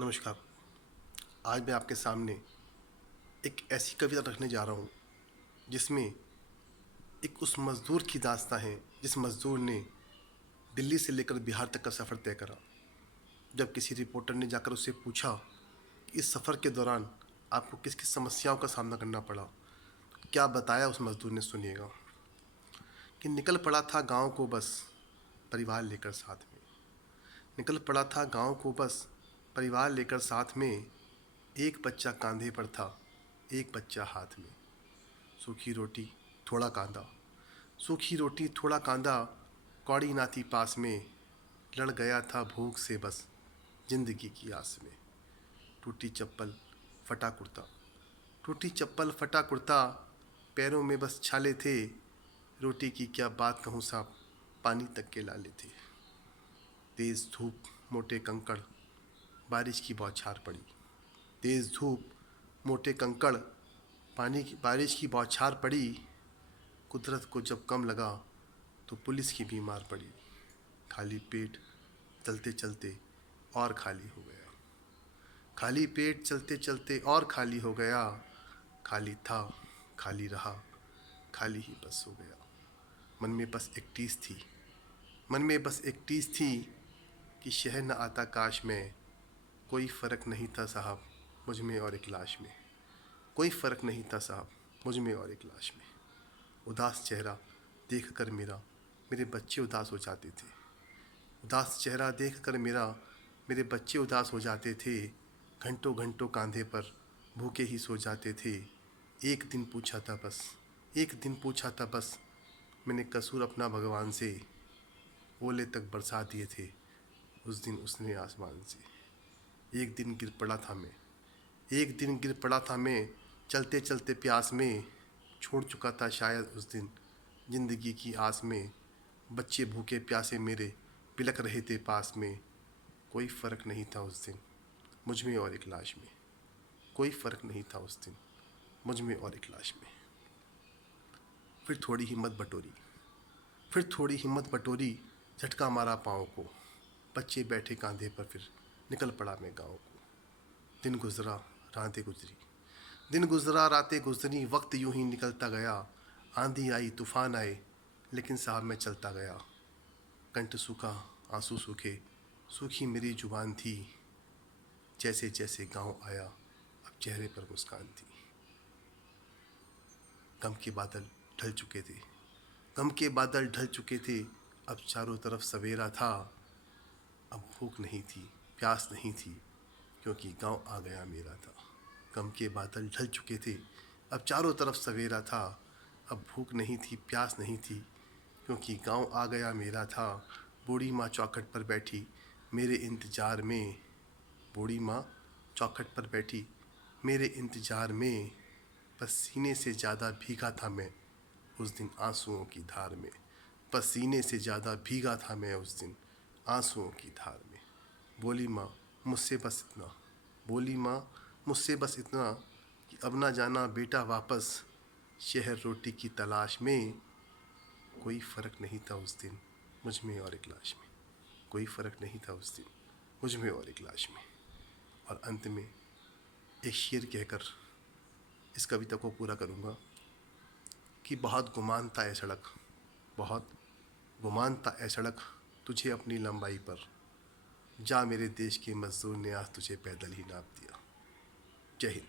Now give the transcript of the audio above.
नमस्कार। आज मैं आपके सामने एक ऐसी कविता रखने जा रहा हूँ जिसमें एक उस मज़दूर की दास्तां है जिस मज़दूर ने दिल्ली से लेकर बिहार तक का सफ़र तय करा। जब किसी रिपोर्टर ने जाकर उससे पूछा कि इस सफ़र के दौरान आपको किस किस समस्याओं का सामना करना पड़ा, तो क्या बताया उस मज़दूर ने, सुनिएगा। कि निकल पड़ा था गाँव को बस परिवार लेकर साथ में। निकल पड़ा था गाँव को बस परिवार लेकर साथ में। एक बच्चा कांधे पर था, एक बच्चा हाथ में। सूखी रोटी थोड़ा कांदा, सूखी रोटी थोड़ा कांदा, कौड़ी ना थी पास में। लड़ गया था भूख से बस जिंदगी की आस में। टूटी चप्पल फटा कुर्ता, टूटी चप्पल फटा कुर्ता, पैरों में बस छाले थे। रोटी की क्या बात कहूँ साहब, पानी तक के लाले थे। तेज़ धूप मोटे कंकड़, बारिश की बौछार पड़ी। तेज़ धूप मोटे कंकड़, बारिश की बौछार पड़ी। कुदरत को जब कम लगा तो पुलिस की भी मार पड़ी। खाली पेट चलते चलते और खाली हो गया। खाली पेट चलते चलते और खाली हो गया। खाली था, खाली रहा, खाली ही बस हो गया। मन में बस एक टीस थी, मन में बस एक टीस थी कि शहर न आता काश में। कोई फ़र्क नहीं था साहब मुझ में और एक लाश में। कोई फ़र्क नहीं था साहब मुझ में और एक लाश में। उदास चेहरा देख कर मेरे बच्चे उदास हो जाते थे। उदास चेहरा देख कर मेरे बच्चे उदास हो जाते थे। घंटों घंटों कांधे पर भूखे ही सो जाते थे। एक दिन पूछा था बस, एक दिन पूछा था बस, मैंने कसूर अपना भगवान से। ओले तक बरसा दिए थे उस दिन उसने आसमान से। एक दिन गिर पड़ा था मैं, एक दिन गिर पड़ा था मैं, चलते चलते प्यास में। छोड़ चुका था शायद उस दिन जिंदगी की आस में। बच्चे भूखे प्यासे मेरे बिलख रहे थे पास में। कोई फ़र्क नहीं था उस दिन मुझ में और एक लाश में। कोई फ़र्क नहीं था उस दिन मुझ में और एक लाश में। फिर थोड़ी हिम्मत बटोरी, फिर थोड़ी हिम्मत बटोरी, झटका मारा पाँव को। बच्चे बैठे कांधे पर, फिर निकल पड़ा मैं गाँव को। दिन गुजरा रातें गुजरी, दिन गुजरा रातें गुजरी, वक्त यूं ही निकलता गया। आंधी आई तूफान आए लेकिन साहब मैं चलता गया। कंठ सूखा आंसू सूखे, सूखी मेरी जुबान थी। जैसे जैसे गांव आया अब चेहरे पर मुस्कान थी। गम के बादल ढल चुके थे, गम के बादल ढल चुके थे। अब चारों तरफ सवेरा था। अब भूख नहीं थी, प्यास नहीं थी, क्योंकि गांव आ गया मेरा था। गम के बादल ढल चुके थे, अब चारों तरफ सवेरा था। अब भूख नहीं थी, प्यास नहीं थी, क्योंकि गांव आ गया मेरा था। बूढ़ी माँ चौखट पर बैठी मेरे इंतज़ार में। बूढ़ी माँ चौखट पर बैठी मेरे इंतज़ार में। पसीने से ज़्यादा भीगा था मैं उस दिन आंसुओं की धार में। पसीने से ज़्यादा भीगा था मैं उस दिन आंसुओं की धार में। बोली माँ मुझसे बस इतना, बोली माँ मुझसे बस इतना, कि अब ना जाना बेटा वापस शहर रोटी की तलाश में। कोई फ़र्क नहीं था उस दिन मुझ में और एक लाश में। कोई फ़र्क नहीं था उस दिन मुझ में और एक लाश में। और अंत में एक शेर कहकर इस कविता को पूरा करूँगा कि बहुत गुमान था ए सड़क, बहुत गुमान था ए सड़क तुझे अपनी लंबाई पर। जा मेरे देश के मज़दूर ने आज तुझे पैदल ही नाप दिया। जय हिंद।